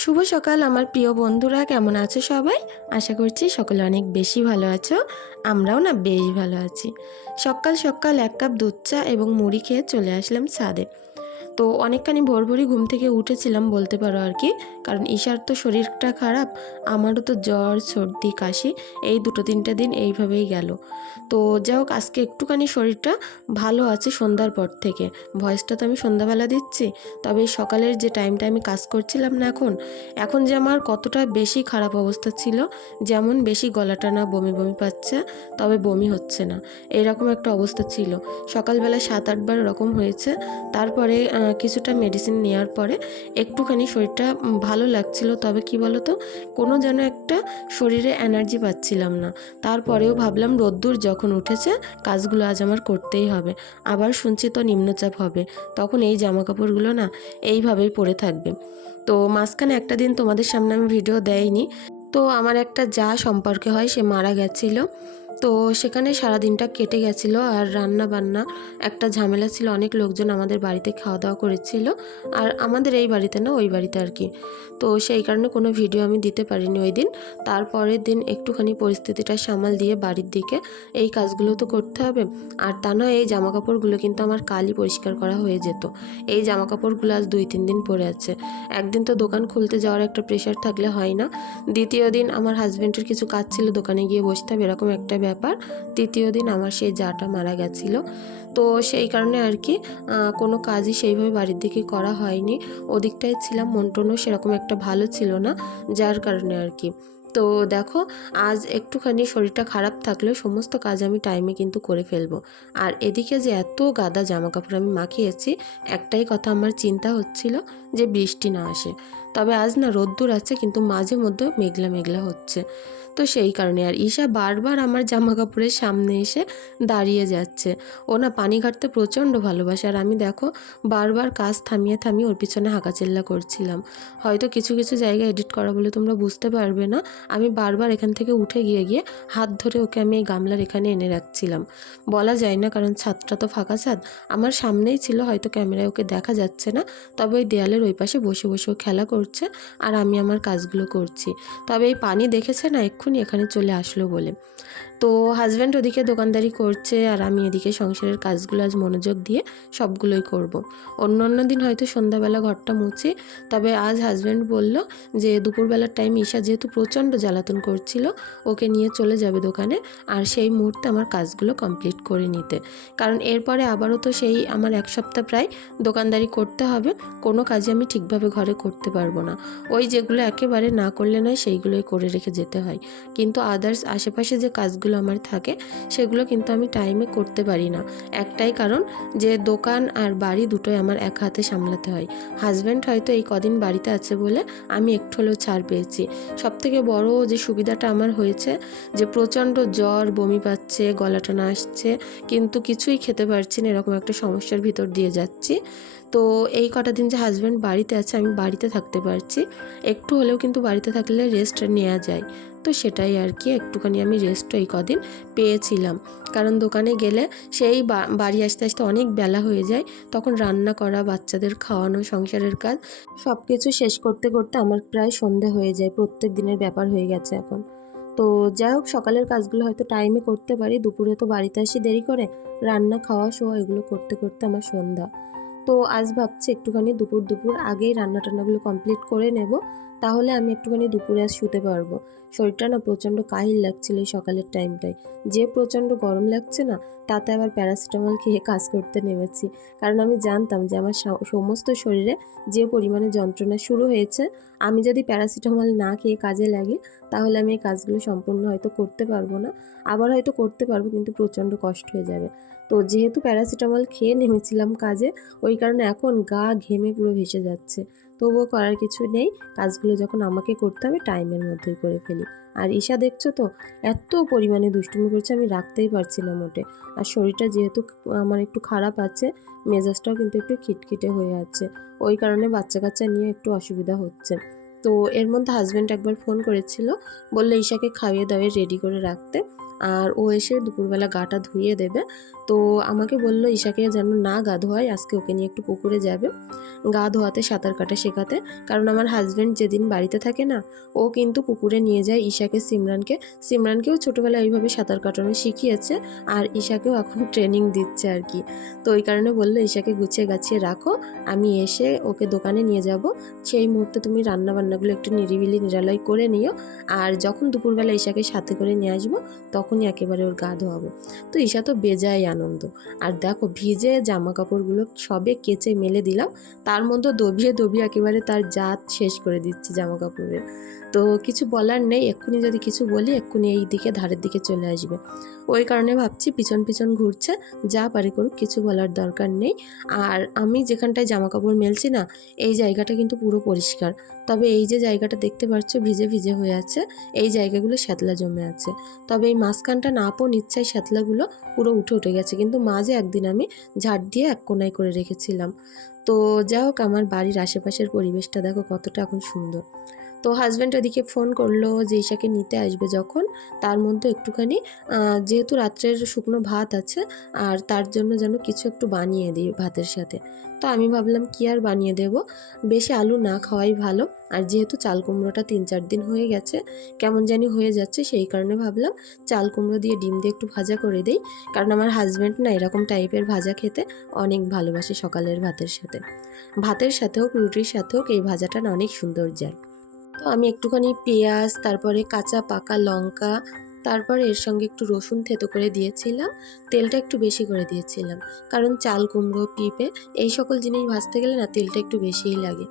শুভ সকাল, আমার প্রিয় বন্ধুরা, কেমন আছো সবাই? আশা করছি সকলে অনেক বেশি ভালো আছো, আমরাও না বেশ ভালো আছি। সকাল সকাল এক কাপ দুধ চা এবং মুড়ি খেয়ে চলে আসলাম ছাদে। তো অনেকখানি ভোর ভোরই ঘুম থেকে উঠেছিলাম বলতে পারো আর কি। কারণ ঈশার তো শরীরটা খারাপ আমারও তো জ্বর সর্দি কাশি এই দুটো তিনটে দিন এইভাবেই গেল। তো যাই হোক আজকে একটুখানি শরীরটা ভালো আছে সন্ধ্যার পর থেকে। ভয়েসটা তো আমি সন্ধ্যাবেলা দিচ্ছি তবে সকালের যে টাইমটা আমি কাজ করছিলাম না এখন এখন যে আমার কতটা বেশি খারাপ অবস্থা ছিল যেমন বেশি গলাটা না বমি বমি পাচ্ছে তবে বমি হচ্ছে না এরকম একটা অবস্থা ছিল। সকালবেলা সাত আটবার ওরকম হয়েছে তারপরে কিছুটা মেডিসিন নেওয়ার পরে একটুখানি শরীরটা উম, ভালো লাগছিল, তবে কি বলতো, কোনো যেন একটা শরীরে এনার্জি পাচ্ছিলাম না। তারপরেও ভাবলাম রোদ্দুর যখন উঠেছে, কাজগুলো আজ আমার করতেই হবে। আবার শুনছি তো নিম্নচাপ হবে। তখন এই জামা কাপড়গুলো না এইভাবেই পরে থাকবে। তো মাঝখানে একটা দিন তোমাদের সামনে আমি ভিডিও দেয়নি তো আমার একটা যা সম্পর্কে হয় সে মারা গেছিল। তো সেখানে সারা দিনটা কেটে গেছিল আর রান্না বান্না, একটা ঝামেলা ছিল, অনেক লোকজন আমাদের বাড়িতে খাওয়া দাওয়া করেছিল আর আমাদের এই বাড়িতে না, ওই বাড়িতে আর কি। তো সেই কারণে কোনো ভিডিও আমি দিতে পারিনি ওই দিন। তারপরের দিন একটুখানি পরিস্থিতিটা সামাল দিয়ে বাড়ির দিকে এই কাজগুলো তো করতে হবে। আর তা নয়, এই জামা কাপড়গুলো কিন্তু আমার কালই পরিষ্কার করা হয়ে যেত। এই জামা কাপড়গুলো আজ দুই তিন দিন পরে আছে। একদিন তো দোকান খুলতে যাওয়ার একটা প্রেশার থাকলে হয় না। দ্বিতীয় দিন আমার হাজব্যান্ডের কিছু কাজ ছিল, দোকানে গিয়ে বসতে হবে, এরকম একটা ব্যাপার। তৃতীয় দিন আমার সেই জাটা মারা গেছিল। তো সেই কারণে আর কি কোনো কাজই সেইভাবে বাড়ির দিকে করা হয়নি। ওদিকটায় ছিলাম মন টনও সেরকম একটা ভালো ছিল না, যার কারণে আর কি। তো দেখো, আজ একটুখানি শরীরটা খারাপ থাকলেও সমস্ত কাজ আমি টাইমে কিন্তু করে ফেলব। আর এদিকে যে এত গাদা জামা কাপড় আমি মাখিয়েছি, একটাই কথা আমার চিন্তা হচ্ছিল যে বৃষ্টি না আসে। তবে আজ না রোদ্দুর আছে, কিন্তু মাঝে মধ্যে মেঘলা মেঘলা হচ্ছে। তো সেই কারণে। আর ঈশা বারবার আমার জামা কাপড়ের সামনে এসে দাঁড়িয়ে যাচ্ছে। ও না পানি ঘাটতে প্রচণ্ড ভালোবাসে। আর আমি দেখো, বারবার কাজ থামিয়ে থামিয়ে ওর পিছনে হাঁকাচিল্লা করছিলাম। হয়তো কিছু কিছু জায়গায় এডিট করা বলে তোমরা বুঝতে পারবে না। আমি বারবার এখান থেকে উঠে গিয়ে গিয়ে হাত ধরে ওকে আমি এই গামলার এখানে এনে রাখছিলাম। বলা যায় না, কারণ ছাদটা তো ফাঁকা ছাদ। আমার সামনেই ছিল, হয়তো ক্যামেরায় ওকে দেখা যাচ্ছে না। তবে ওই দেয়ালের ওই পাশে বসে বসে ও খেলা করছে, আর আমি আমার কাজগুলো করছি। তবে এই পানি দেখেছে না এক্ষুনি এখানে চলে আসলো বলে। তো হাজব্যান্ড ওদিকে দোকানদারি করছে আর আমি এদিকে সংসারের কাজগুলো আজ মনোযোগ দিয়ে সবগুলোই করব। অন্য অন্য দিন হয়তো সন্ধ্যাবেলা ঘরটা মুছি, তবে আজ হাজব্যান্ড বলল যে দুপুরবেলার টাইম ঈশা যেহেতু প্রচণ্ড জ্বালাতন করছিল, ওকে নিয়ে চলে যাবে দোকানে আর সেই মুহূর্তে আমার কাজগুলো কমপ্লিট করে নিতে। কারণ এরপরে আবারও তো সেই আমার এক সপ্তাহ প্রায় দোকানদারি করতে হবে, কোনো কাজই আমি ঠিকভাবে ঘরে করতে পারব না। ওই যেগুলো একেবারে না করলে নয়, সেইগুলোই করে রেখে যেতে হয়। কিন্তু আদার্স আশেপাশে যে কাজগুলো আমার থাকে, সেগুলো কিন্তু আমি টাইমে করতে পারি না। একটাই কারণ যে দোকান আর বাড়ি দুটোই আমার এক হাতে সামলাতে হয়। হাজব্যান্ড হয়তো এই কদিন বাড়িতে আছে বলে আমি একটু হলেও ছাড় পেয়েছি। সবথেকে বড় যে সুবিধাটা আমার হয়েছে, যে প্রচণ্ড জ্বর, বমি পাচ্ছে গলা টানা আসছে কিন্তু কিছুই খেতে পারছি না, এরকম একটা সমস্যার ভিতর দিয়ে যাচ্ছি। তো এই কটা দিন যে হাজব্যান্ড বাড়িতে আছে, আমি বাড়িতে থাকতে পারছি। একটু হলেও কিন্তু বাড়িতে থাকলে রেস্ট নেওয়া যায়। তো সেটাই আর কি, একটুখানি আমি রেস্ট এই কদিন পেয়েছিলাম। কারণ দোকানে গেলে সেই বাড়ি আসতে আসতে অনেক বেলা হয়ে যায়। তখন রান্না করা, বাচ্চাদের খাওয়ানো, সংসারের কাজ সব কিছু শেষ করতে করতে আমার প্রায় সন্ধে হয়ে যায়। প্রত্যেক দিনের ব্যাপার হয়ে গেছে এখন। তো যাই হোক, সকালের কাজগুলো হয়তো টাইমে করতে পারি। দুপুরে তো বাড়িতে আসি দেরি করে। রান্না, খাওয়া শোয়া এগুলো করতে করতে আমার সন্ধ্যা। তো আজ ভাবছি একটুখানি দুপুর দুপুর আগেই রান্না টান্নাগুলো কমপ্লিট করে নেব। তাহলে আমি একটুখানি দুপুরে আজ শুতে পারব। শরীরটা না প্রচণ্ড কাহিল লাগছিল এই সকালের টাইমটায় যে প্রচণ্ড গরম লাগছে না, তাতে আবার প্যারাসিটামল খেয়ে কাজ করতে নেমেছি। কারণ আমি জানতাম যে আমার সমস্ত শরীরে যে পরিমাণে যন্ত্রণা শুরু হয়েছে, আমি যদি প্যারাসিটামল না খেয়ে কাজে লাগি, তাহলে আমি এই কাজগুলো সম্পূর্ণ হয়তো করতে পারব না। আবার হয়তো করতে পারব, কিন্তু প্রচণ্ড কষ্ট হয়ে যাবে। তো যেহেতু প্যারাসিটামল খেয়ে নেমেছিলাম কাজে, ওই কারণে এখন গা ঘেমে পুরো ভেসে যাচ্ছে। তবুও করার কিছু নেই, কাজগুলো যখন আমাকে করতে হবে, টাইমের মধ্যেই করে ফেলি। আর ঈশা দেখছ তো, এত পরিমাণে দুষ্টুমি করছে, আমি রাখতেই পারছি না মোটে। আর শরীরটা যেহেতু আমার একটু খারাপ আছে, মেজাজটাও কিন্তু একটু খিটখিটে হয়ে আছে। ওই কারণে বাচ্চা কাচ্চা নিয়ে একটু অসুবিধা হচ্ছে। তো এর মধ্যে হাজব্যান্ড একবার ফোন করেছিল, বললে, ঈশাকে খাইয়ে দাওয়ে রেডি করে রাখতে। আর ও এসে দুপুরবেলা গাটা ধুয়ে দেবে। তো আমাকে বলল, ঈশাকে যেন না গা ধোয়াই আজকে ওকে নিয়ে একটু পুকুরে যাবে। গা ধোয়াতে, সাঁতার কাটা শেখাতে। কারণ আমার হাজব্যান্ড যেদিন বাড়িতে থাকে না, ও কিন্তু পুকুরে নিয়ে যায় ঈশাকে, সিমরানকে। সিমরানকেও ছোটোবেলায় এইভাবে সাঁতার কাটানো শিখিয়েছে আর ঈশাকেও এখন ট্রেনিং দিচ্ছে আর কি। তো ওই কারণে বলল, ঈশাকে গুছিয়ে গাছিয়ে রাখো, আমি এসে ওকে দোকানে নিয়ে যাব। সেই মুহূর্তে তুমি রান্না বান্নাগুলো একটু নিরিবিলি নিরালয় করে নিও। আর যখন দুপুরবেলা ঈশাকে সাথে করে নিয়ে আসব তখনই একেবারে ওর গা ধোয়াবো। তো ঈশা তো বেজায় আনন্দ। আর দেখো ভিজে জামা কাপড়গুলো সবে কেচে মেলে দিলাম, তার মধ্যে দবিয়ে দবিয়ে একেবারে তার জাত শেষ করে দিচ্ছে জামা কাপড়ের তো কিছু বলার নেই, এক্ষুনি যদি কিছু বলি, এক্ষুনি এই দিকে, ধারের দিকে চলে আসবে। ওই কারণে ভাবছি পিছন পিছন ঘুরছে, যা পারে করুক, কিছু বলার দরকার নেই। আর আমি যেখানটায় জামা কাপড় মেলছি না, এই জায়গাটা কিন্তু পুরো পরিষ্কার। তবে এই যে জায়গাটা দেখতে পাচ্ছ, ভিজে ভিজে হয়ে আছে, এই জায়গাগুলো শ্যাতলা জমে আছে। তবে এই মাঝখানটা না আপন ইচ্ছায় শ্যাতলাগুলো পুরো উঠে উঠে গেছে। কিন্তু মাঝে একদিন আমি ঝাড় দিয়ে এক কোনায় করে রেখেছিলাম। তো যাই হোক, আমার বাড়ির আশেপাশের পরিবেশটা দেখো কতটা এখন সুন্দর। তো হাজব্যান্ড ওদিকে ফোন করল যে ঈশাকে নিতে আসবে যখন। তার মধ্যে একটুখানি যেহেতু রাত্রের শুকনো ভাত আছে, আর তার জন্য যেন কিছু একটু বানিয়ে দিই ভাতের সাথে। তো আমি ভাবলাম, কি আর বানিয়ে দেব? বেশি আলু না খাওয়াই ভালো, আর যেহেতু চাল কুমড়োটা তিন চার দিন হয়ে গেছে, কেমন জানি হয়ে যাচ্ছে, সেই কারণে ভাবলাম চাল কুমড়ো দিয়ে ডিম দিয়ে একটু ভাজা করে দিই। কারণ আমার হাজব্যান্ড না এরকম টাইপের ভাজা খেতে অনেক ভালোবাসে সকালের ভাতের সাথে। ভাতের সাথে হোক, রুটির সাথে হোক, এই ভাজাটা না অনেক সুন্দর যায়। তো আমি একটুখানি পেঁয়াজ, তারপরে কাঁচা পাকা লঙ্কা, তারপরে এর সঙ্গে একটু রসুন থেতো করে দিয়েছিলাম। তেলটা একটু বেশি করে দিয়েছিলাম। কারণ চাল কুমড়ো, পিঁপে এই সকল জিনিস ভাজতে গেলে না তেলটা একটু বেশিই লাগে।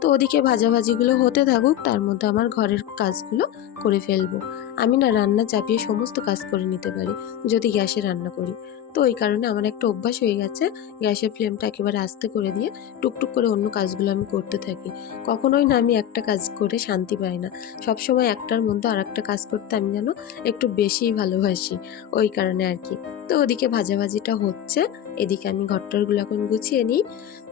তো ওদিকে ভাজাভাজিগুলো হতে থাকুক, তার মধ্যে আমার ঘরের কাজগুলো করে ফেলব। আমি না রান্না চাপিয়ে সমস্ত কাজ করে নিতে পারি, যদি গ্যাসে রান্না করি। তো ওই কারণে আমার একটা অভ্যাস হয়ে গেছে গ্যাসের ফ্লেমটা একেবারে আস্তে করে দিয়ে টুকটুক করে অন্য কাজগুলো আমি করতে থাকি। কখনোই না আমি একটা কাজ করে শান্তি পাই না। সবসময় একটার মধ্যে আর একটা কাজ করতে আমি যেন একটু বেশিই ভালোবাসি। ওই কারণে আর কি। তো ওদিকে ভাজাভাজিটা হচ্ছে। এদিকে আমি ঘরটরগুলো এখন গুছিয়ে নিই।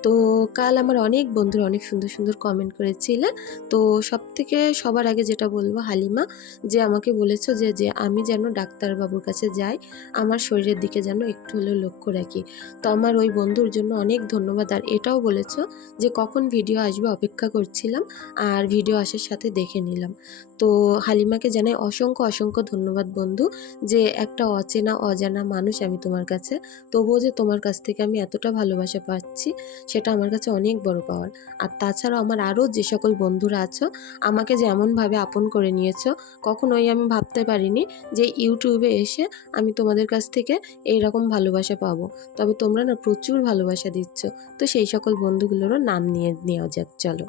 তো কাল আমার অনেক বন্ধুরা অনেক সুন্দর সুন্দর কমেন্ট করেছিলে। তো সব থেকে সবার আগে যেটা বলব হালিমা, যে আমাকে বলেছ যে যে আমি যেন ডাক্তারবাবুর কাছে যাই, আমার শরীরের দিকে যেন একটু হলেও লক্ষ্য রাখি। তো আমার ওই বন্ধুর জন্য অনেক ধন্যবাদ। আর এটাও বলেছ যে, কখন ভিডিও আসবে অপেক্ষা করছিলাম আর ভিডিও আসার সাথে দেখে নিলাম। তো হালিমাকে জানাই অসংখ্য অসংখ্য ধন্যবাদ বন্ধু, যে একটা অচেনা, অজানা মানুষ আমি তোমার কাছে। তবুও যে তোমার কাছ থেকে আমি এতটা ভালোবাসা পাচ্ছি, সেটা আমার কাছে অনেক বড় পাওয়ার। আর তাছাড়াও আমার আরও যে সকল বন্ধুরা আছো, আমাকে যেমনভাবে আপন করে নিয়েছো, কখনোই আমি ভাবতে পারিনি যে ইউটিউবে এসে আমি তোমাদের কাছ থেকে এই রকম ভালোবাসা পাবো। তবে তোমরা না প্রচুর ভালোবাসা দিচ্ছ, তো সেই সকল বন্ধুগুলোরও নাম নিয়ে নেওয়া যাক, চলো।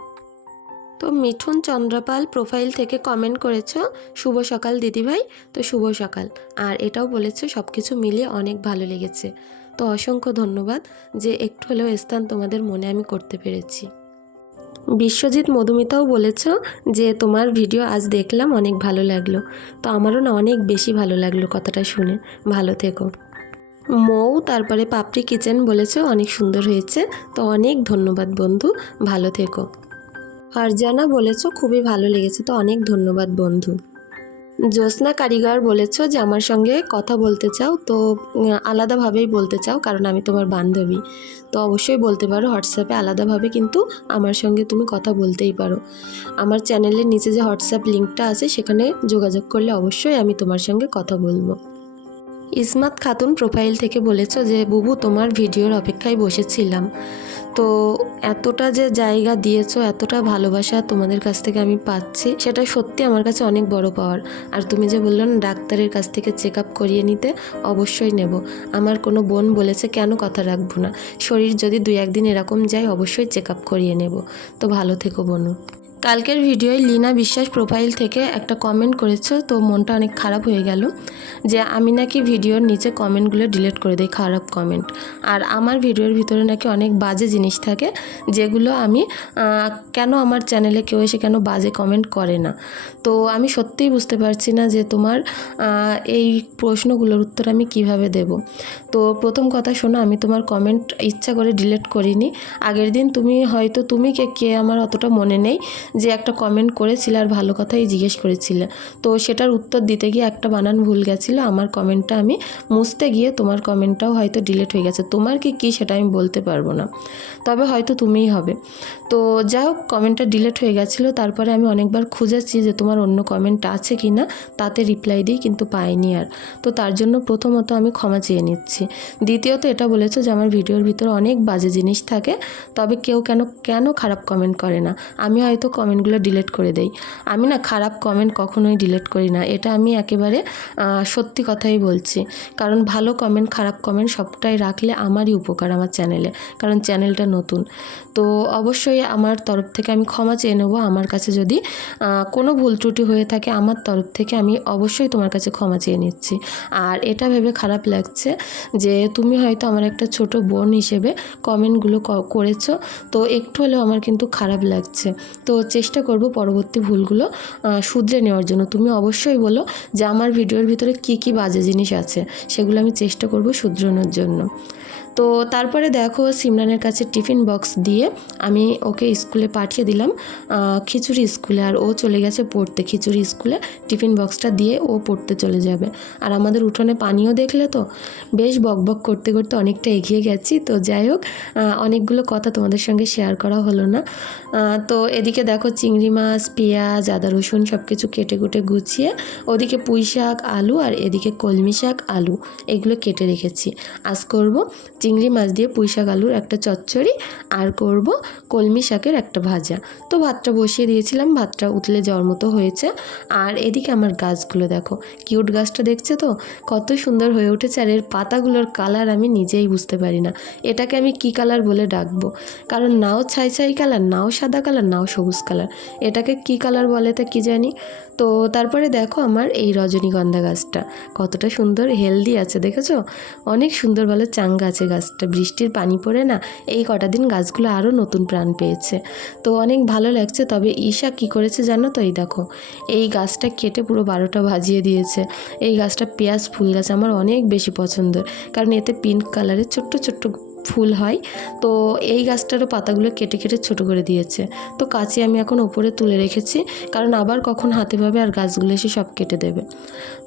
তো মিঠুন চন্দ্রপাল প্রোফাইল থেকে কমেন্ট করেছ, শুভ সকাল দিদিভাই। তো শুভ সকাল। আর এটাও বলেছ সব কিছু মিলিয়ে অনেক ভালো লেগেছে। তো অসংখ্য ধন্যবাদ যে একটু হলেও স্থান তোমাদের মনে আমি করতে পেরেছি। বিশ্বজিৎ মধুমিতাও বলেছ যে তোমার ভিডিও আজ দেখলাম অনেক ভালো লাগল। তো আমারও না অনেক বেশি ভালো লাগল কথাটা শুনে। ভালো থেকো। মৌ তারপরে পাপড়ি কিচেন বলেছে, অনেক সুন্দর হয়েছে। তো অনেক ধন্যবাদ বন্ধু, ভালো থেকো। ফারজানা বলেছ, খুবই ভালো লেগেছে, তো অনেক ধন্যবাদ বন্ধু। জ্যোৎস্না কারিগর বলেছ যে আমার সঙ্গে কথা বলতে চাও, তো আলাদাভাবেই বলতে চাও, কারণ আমি তোমার বান্ধবী। তো অবশ্যই বলতে পারো, হোয়াটসঅ্যাপে আলাদাভাবে কিন্তু আমার সঙ্গে তুমি কথা বলতেই পারো। আমার চ্যানেলের নিচে যে হোয়াটসঅ্যাপ লিঙ্কটা আছে, সেখানে যোগাযোগ করলে অবশ্যই আমি তোমার সঙ্গে কথা বলব। ইসমাত খাতুন প্রোফাইল থেকে বলেছ যে, বুবু, তোমার ভিডিওর অপেক্ষায় বসেছিলাম। তো এতটা যে জায়গা দিয়েছ, এতটা ভালোবাসা তোমাদের কাছ থেকে আমি পাচ্ছি, সেটা সত্যি আমার কাছে অনেক বড় পাওয়ার। আর তুমি যে বলল না, ডাক্তারের কাছ থেকে চেক আপ করিয়ে নিতে, অবশ্যই নেব। আমার কোনো বোন বলেছে, কেন কথা রাখব না? শরীর যদি দুই একদিন এরকম যায়, অবশ্যই চেক আপ করিয়ে নেব। তো ভালো থেকো, বনু। কালকের ভিডিওয় লীনা বিশ্বাস প্রোফাইল থেকে একটা কমেন্ট করেছ, তো মনটা অনেক খারাপ হয়ে গেল যে আমি নাকি ভিডিওর নিচে কমেন্টগুলো ডিলিট করে দিই, খারাপ কমেন্ট আর আমার ভিডিওর ভিতরে নাকি অনেক বাজে জিনিস থাকে যেগুলো আমি কেন আমার চ্যানেলে কেউ এসে কেন বাজে কমেন্ট করে না। তো আমি সত্যিই বুঝতে পারছি না যে তোমার এই প্রশ্নগুলোর উত্তর আমি কীভাবে দেব। তো প্রথম কথা শোনো, আমি তোমার কমেন্ট ইচ্ছা করে ডিলিট করিনি। আগের দিন তুমি হয়তো, তুমি কে কে আমার অতটা মনে নেই যে একটা কমেন্ট করেছিলে আর ভালো কথাই জিজ্ঞেস করেছিলে। তো সেটার উত্তর দিতে গিয়ে একটা বানান ভুল গেছিল, আমার কমেন্টটা আমি মুছতে গিয়ে তোমার কমেন্টটাও হয়তো ডিলিট হয়ে গেছে। তোমার কি কী সেটা আমি বলতে পারব না। তবে হয়তো তুমিই হবে। তো যাই হোক কমেন্টটা ডিলিট হয়ে গেছিল, তারপরে আমি অনেকবার খুঁজেছি যে তোমার অন্য কমেন্ট আছে কি না তাতে রিপ্লাই দিই, কিন্তু পাইনি আর। তো তার জন্য প্রথমত আমি ক্ষমা চেয়ে নিচ্ছি। দ্বিতীয়ত এটা বলেছ যে আমার ভিডিওর ভিতরে অনেক বাজে জিনিস থাকে, তবে কেউ কেন কেন খারাপ কমেন্ট করে না। আমি হয়তো কমেন্টগুলো ডিলিট করে দেই। আমি না খারাপ কমেন্ট কখনোই ডিলিট করি না। এটা আমি একেবারে সত্যি কথাই বলছি। কারণ ভালো কমেন্ট খারাপ কমেন্ট সবটাই রাখলে আমারই উপকার আমার চ্যানেলে কারণ চ্যানেলটা নতুন। তো অবশ্যই আমার তরফ থেকে আমি ক্ষমা চেয়ে নেব। আমার কাছে যদি কোনো ভুল ত্রুটি হয়ে থাকে, আমার তরফ থেকে আমি অবশ্যই তোমার কাছে ক্ষমা চেয়ে নিচ্ছি। আর এটা ভেবে খারাপ লাগছে যে, তুমি হয়তো আমার একটা ছোট বোন হিসেবে কমেন্টগুলো করেছ। তো একটু হলেও আমার কিন্তু খারাপ লাগছে। তো চেষ্টা করব পরবর্তী ভুলগুলো শুধরে নেওয়ার জন্য। তুমি অবশ্যই বলো যে আমার ভিডিওর ভিতরে কি কি বাজে জিনিস আছে, সেগুলো আমি চেষ্টা করব শুধরানোর জন্য। তো তারপরে দেখো সিমরানের কাছে টিফিন বক্স দিয়ে আমি ওকে স্কুলে পাঠিয়ে দিলাম খিচুড়ি স্কুলে। আর ও চলে গেছে পড়তে খিচুড়ি স্কুলে। টিফিন বক্সটা দিয়ে ও পড়তে চলে যাবে। আর আমাদের উঠোনে পানিও দেখলে তো? বেশ বকবক করতে করতে অনেকটা এগিয়ে গেছি। তো যাই হোক অনেকগুলো কথা তোমাদের সঙ্গে শেয়ার করা হলো না। তো এদিকে দেখো চিংড়ি মাছ, পেঁয়াজ, আদা, রসুন সব কিছু কেটে কুটে গুছিয়ে ওদিকে পুঁই শাক, আলু, আর এদিকে কলমি শাক, আলু। এগুলো কেটে রেখেছি। আজ করব চিংড়ি মাছ দিয়ে পুঁই শাক আলুর একটা চচ্চড়ি আর করব কলমি শাকের একটা ভাজা। তো ভাতটা বসিয়ে দিয়েছিলাম, ভাতটা উতলে যাওয়ার মতো হয়েছে। আর এদিকে আমার গাছগুলো দেখো, কিউট গাছটা দেখছে তো? কত সুন্দর হয়ে উঠেছে আর এর পাতাগুলোর কালার আমি নিজেই বুঝতে পারি না। এটাকে আমি কি কালার বলে ডাকবো? কারণ নাও ছাই ছাই কালার, নাও সাদা কালার, নাও সবুজ কালার। এটাকে কি কালার বলে তা কি জানি? তো তারপরে দেখো আমার এই রজনীগন্ধা গাছটা, কতটা সুন্দর, হেলদি আছে, দেখেছ? অনেক সুন্দর ভালো চাঙ্গা আছে গাছটা, বৃষ্টির পানি পড়ে না, এই কটা দিন গাছগুলো আরও নতুন প্রাণ পেয়েছে। তো অনেক ভালো লাগছে, তবে ঈশা কি করেছে জানো তো এই দেখো, এই গাছটা কেটে পুরো বারোটা ভাজিয়ে দিয়েছে। এই গাছটা পেঁয়াজ, ফুল গাছ আমার অনেক বেশি পছন্দের, কারণ এতে পিঙ্ক কালারের ছোট্ট ছোট্ট ফুল হয়। তো এই গাছটারও পাতাগুলো কেটে কেটে ছোট করে দিয়েছে। তো কাছে আমি এখন ওপরে তুলে রেখেছি। কারণ আবার কখন হাতে পাবে আর গাছগুলো এসে সব কেটে দেবে।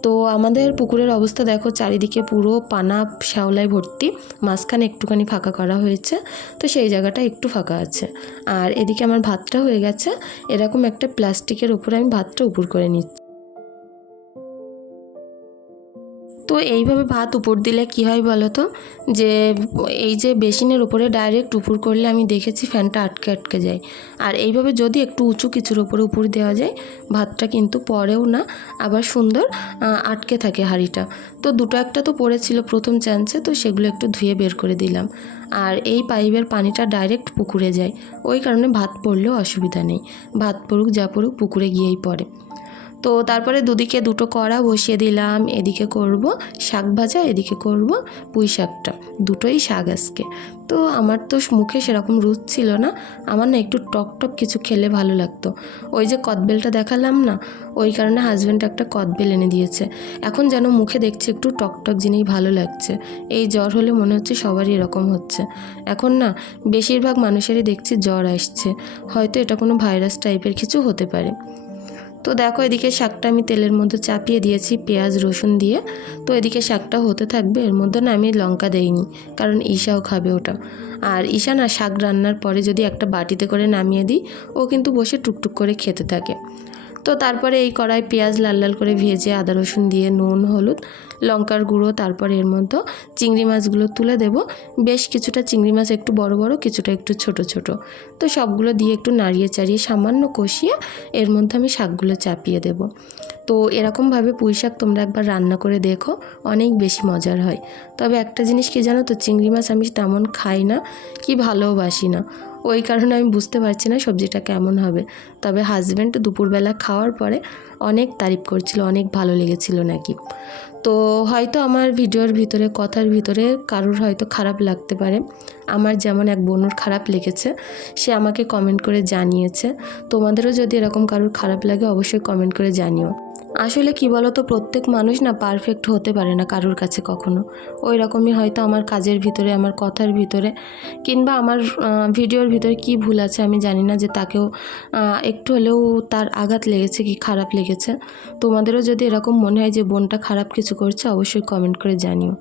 তো আমাদের পুকুরের অবস্থা দেখো, চারিদিকে পুরো পানা শ্যাওলায় ভর্তি। মাঝখানে একটুখানি ফাঁকা করা হয়েছে। তো সেই জায়গাটা একটু ফাঁকা আছে। আর এদিকে আমার ভাতটা হয়ে গেছে। এরকম একটা প্লাস্টিকের উপরে আমি ভাতটা উপর করে নিচ্ছি। তো এইভাবে ভাত উপর দিলে কি হয় বলো তো? যে এই যে বেসিনের উপরে ডাইরেক্ট উপর করলে আমি দেখেছি ফ্যানটা আটকে আটকে যায়। আর এইভাবে যদি একটু উঁচু কিছুর উপরে উপর দেওয়া যায়, ভাতটা কিন্তু পরেও না, আবার সুন্দর আটকে থাকে হাঁড়িটা। তো দুটো একটা তো পড়েছিল প্রথম চান্সে তো সেগুলো একটু ধুয়ে বের করে দিলাম। আর এই পাইপের পানিটা ডাইরেক্ট পুকুরে যায়। ওই কারণে ভাত পড়লেও অসুবিধা নেই। ভাত পড়ুক, যা পড়ুক, পুকুরে গিয়েই পড়ে। তো তারপরে দুদিকে দুটো কড়া বসিয়ে দিলাম। এদিকে করব শাক ভাজা, এদিকে করব পুঁই শাকটা। দুটোই শাক আজকে। তো আমার তো মুখে সেরকম রুচ ছিল না। আমার না একটু টক টক কিছু খেলে ভালো লাগতো। ওই যে কদবেলটা দেখালাম না, ওই কারণে হাজব্যান্ড একটা কদবেল এনে দিয়েছে। এখন যেন মুখে দেখছি একটু টক টক জিনিস ভালো লাগছে। এই জ্বর হলে মনে হচ্ছে সবারই এরকম হচ্ছে। এখন না বেশিরভাগ মানুষেরই দেখছি জ্বর আসছে। হয়তো এটা কোনো ভাইরাস টাইপের কিছু হতে পারে। তো দেখো এদিকে শাকটা আমি তেলের মধ্যে চাপিয়ে দিয়েছি, পেঁয়াজ, রসুন দিয়ে। তো এদিকে শাকটা হতে থাকবে, এর মধ্যে না আমি লঙ্কা দেইনি, কারণ ঈশাও খাবে ওটা। আর ঈশা না শাক রান্নার পরে যদি একটা বাটিতে করে নামিয়ে দিই, ও কিন্তু বসে টুকটুক করে খেতে থাকে। তো তারপরে এই কড়াই পেঁয়াজ লাল লাল করে ভেজে আদা, রসুন দিয়ে নুন, হলুদ, লঙ্কার গুঁড়ো, তারপর এর মধ্যে চিংড়ি মাছগুলো তুলে দেব। বেশ কিছুটা চিংড়ি মাছ একটু বড় বড়, কিছুটা একটু ছোট ছোট। তো সবগুলো দিয়ে একটু নাড়িয়ে চাড়িয়ে সামান্য কষিয়ে এর মধ্যে আমি শাকগুলো চাপিয়ে দেব। তো এরকমভাবে পুঁই শাক তোমরা একবার রান্না করে দেখো, অনেক বেশি মজার হয়। তবে একটা জিনিস কি জানো তো, চিংড়ি মাছ আমি তেমন খাই না, কি ভালোবাসি না। ওই কারণে আমি বুঝতে পারছি না সবজিটা কেমন হবে। তবে হাজব্যান্ড দুপুরবেলা খাওয়ার পরে অনেক তারিফ করছিল, অনেক ভালো লেগেছিল নাকি। তো হয়তো আমার ভিডিওর ভিতরে, কথার ভিতরে কারোর হয়তো খারাপ লাগতে পারে। আমার যেমন এক বোনুর খারাপ লেগেছে, সে আমাকে কমেন্ট করে জানিয়েছে। তোমাদেরও যদি এরকম কারোর খারাপ লাগে অবশ্যই কমেন্ট করে জানিও। আসলে কি বলো তো প্রত্যেক মানুষ না পারফেক্ট হতে পারে না কারোর কাছে কখনো। ওই রকমই হয়তো আমার কাজের ভিতরে, আমার কথার ভিতরে, কিংবা আমার ভিডিওর ভিতরে কি ভুল আছে আমি জানি না যে তাকেও একটু হলেও তার আঘাত লেগেছে কি খারাপ লেগেছে। তোমাদেরও যদি এরকম মনে হয় যে বোনটা খারাপ কিছু করছে, অবশ্যই কমেন্ট করে জানিও।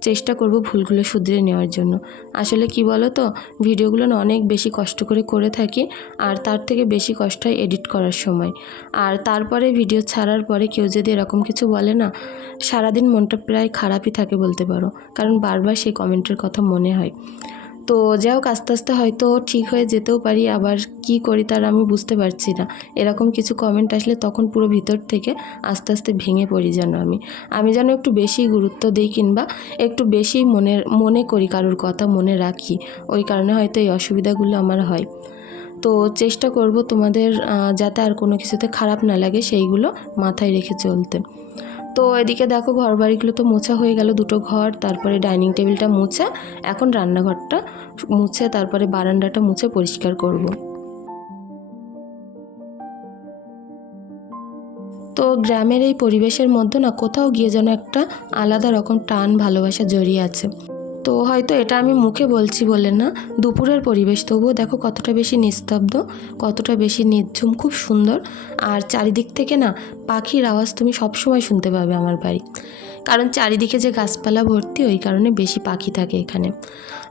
চেষ্টা করব ভুলগুলো শুধরে নেওয়ার জন্য। আসলে কি বলো তো ভিডিওগুলো না অনেক বেশি কষ্ট করে করে থাকি, আর তার থেকে বেশি কষ্ট হয় এডিট করার সময়। আর তারপরে ভিডিও ছাড়ার পরে কেউ যদি এরকম কিছু বলে না, সারাদিন মনটা প্রায় খারাপই থাকে বলতে পারো। কারণ বারবার সেই কমেন্টের কথা মনে হয়। তো যাই হোক, আস্তে আস্তে হয়তো ঠিক হয়ে যেতেও পারি, আবার কি করি তার আমি বুঝতে পারছি না। এরকম কিছু কমেন্ট আসলে তখন পুরো ভিতর থেকে আস্তে আস্তে ভেঙে পড়ি যেন আমি। আমি যেন একটু বেশি গুরুত্ব দিই কিংবা একটু বেশি মনে মনে করি কারোর কথা মনে রাখি। ওই কারণে হয়তো এই অসুবিধাগুলো আমার হয়। তো চেষ্টা করব তোমাদের যাতে আর কোনো কিছুতে খারাপ না লাগে সেইগুলো মাথায় রেখে চলতে। তো এদিকে দেখো ঘর বাড়িগুলো তো মোছা হয়ে গেল, দুটো ঘর, তারপরে ডাইনিং টেবিলটা মুছে, এখন রান্নাঘরটা মুছে, তারপরে বারান্দাটা মুছে পরিষ্কার করব। তো গ্রামের এই পরিবেশের মধ্যে না কোথাও গিয়ে যেন একটা আলাদা রকম টান ভালোবাসা জড়িয়ে আছে তো হয়তো এটা আমি মুখে বলছি বলে না। দুপুরের পরিবেশ তবুও দেখো কতটা বেশি নিস্তব্ধ, কতটা বেশি নির্ঝুম, খুব সুন্দর। আর চারিদিক থেকে না পাখির আওয়াজ তুমি সবসময় শুনতে পাবে আমার বাড়ি। কারণ চারিদিকে যে গাছপালা ভর্তি, ওই কারণে বেশি পাখি থাকে এখানে।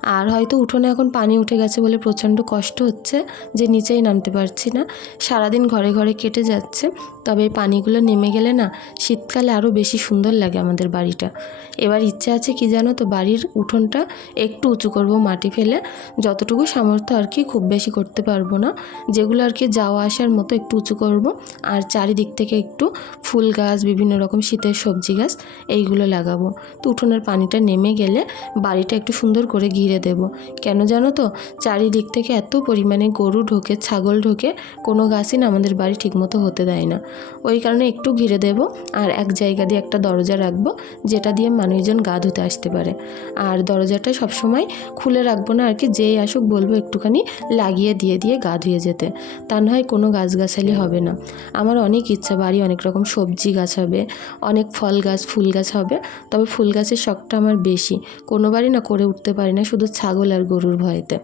আর হয়তো উঠোনে এখন পানি উঠে গেছে বলে প্রচণ্ড কষ্ট হচ্ছে যে নিচেই নামতে পারছি না। সারাদিন ঘরে ঘরে কেটে যাচ্ছে। তবে এই পানিগুলো নেমে গেলে না শীতকালে আরও বেশি সুন্দর লাগে আমাদের বাড়িটা। এবার ইচ্ছে আছে কি জানো তো বাড়ির উঠোনটা একটু উঁচু করব মাটি ফেলে। যতটুকু সামর্থ্য আর কি খুব বেশি করতে পারব না। যেগুলো আর কি যাওয়া আসার মতো একটু উঁচু করব। আর চারিদিক থেকে একটু ফুল গাছ, বিভিন্ন রকম শীতের সবজি গাছ, এইগুলো লাগাবো। তো উঠোনের পানিটা নেমে গেলে বাড়িটা একটু সুন্দর করে ঘিরে দেব। কেন জানো তো? চারিদিক থেকে এত পরিমাণে গরু ঢোকে, ছাগল ঢোকে, কোনো গাছই না আমাদের বাড়ি ঠিকমতো হতে দেয় না। ওই কারণে একটু ঘিরে দেব আর এক জায়গা দিয়ে একটা দরজা রাখব, যেটা দিয়ে মানুষজন গা ধুতে আসতে পারে। আর দরজাটা সবসময় খুলে রাখব না, আর কি যেই আসুক বলব একটুখানি লাগিয়ে দিয়ে দিয়ে গা ধুয়ে যেতে। তা নয় কোনো গাছগাছালি হবে না। আমার অনেক ইচ্ছা, বাড়ি অনেক রকম সবজি গাছ হবে, অনেক ফল গাছ, ফুল গাছ হবে, তবে ফুল গাছের শখটা আমার বেশি। কোনো বাড়ি না করে উঠতে পারি না শুধু ছাগল আর গরুর ভয়েতে।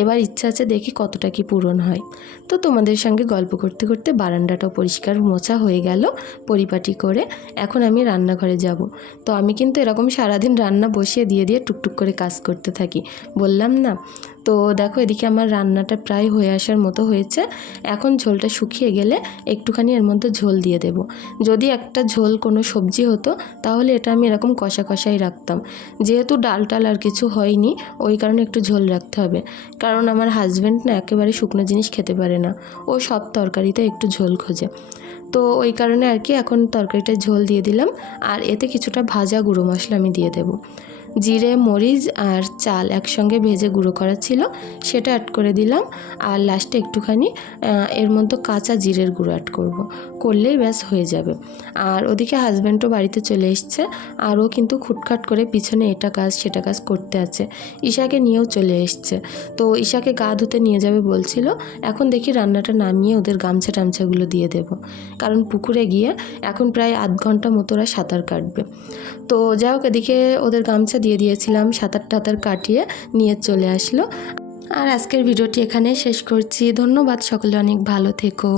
এবার ইচ্ছা আছে দেখি কতটা কি পূরণ হয়। তো তোমাদের সঙ্গে গল্প করতে করতে বারান্দাটাও পরিষ্কার মোছা হয়ে গেল পরিপাটি করে। এখন আমি রান্নাঘরে যাব। তো আমি কিন্তু এরকম সারাদিন রান্না বসিয়ে দিয়ে দিয়ে টুকটুক করে কাজ করতে থাকি। বললাম না তো দেখো এদিকে আমার রান্নাটা প্রায় হয়ে আসার মতো হয়েছে। এখন ঝোলটা শুকিয়ে গেলে একটুখানি এর মধ্যে ঝোল দিয়ে দেব। যদি একটা ঝোল কোনো সবজি হতো, তাহলে এটা আমি এরকম কষা কষাই রাখতাম। যেহেতু ডাল টাল আর কিছু হয়নি, ওই কারণে একটু ঝোল রাখতে হবে। কারণ আমার হাজব্যান্ড না একেবারে শুকনো জিনিস খেতে পারে না। ও সব তরকারিতে একটু ঝোল খোঁজে। তো ওই কারণে আর কি এখন তরকারিটা ঝোল দিয়ে দিলাম। আর এতে কিছুটা ভাজা গুঁড়ো মশলা আমি দিয়ে দেবো। জিরে, মরিচ আর চাল একসঙ্গে ভেজে গুঁড়ো করা ছিল, সেটা অ্যাড করে দিলাম। আর লাস্টে একটুখানি এর মধ্যে কাঁচা জিরের গুঁড়ো অ্যাড করব। করলেই ব্যাস হয়ে যাবে। আর ওদিকে হাজব্যান্ডও বাড়িতে চলে এসছে। আর ও কিন্তু খুটখাট করে পিছনে এটা কাজ, সেটা কাজ করতে আছে। ঈশাকে নিয়েও চলে এসছে। তো ঈশাকে গা ধুতে নিয়ে যাবে বলছিল, এখন দেখি রান্নাটা নামিয়ে ওদের গামছা টামছাগুলো দিয়ে দেব। কারণ পুকুরে গিয়ে এখন প্রায় আধ ঘণ্টা মতো ওরা সাঁতার কাটবে। তো যাই হোক, এদিকে ওদের গামছা দিয়ে দিয়েছিলাম, সাঁতার টাতার কাটিয়ে নিয়ে চলে আসলো। আর আজকের ভিডিওটি এখানে শেষ করছি। ধন্যবাদ সকলে, অনেক ভালো থেকো।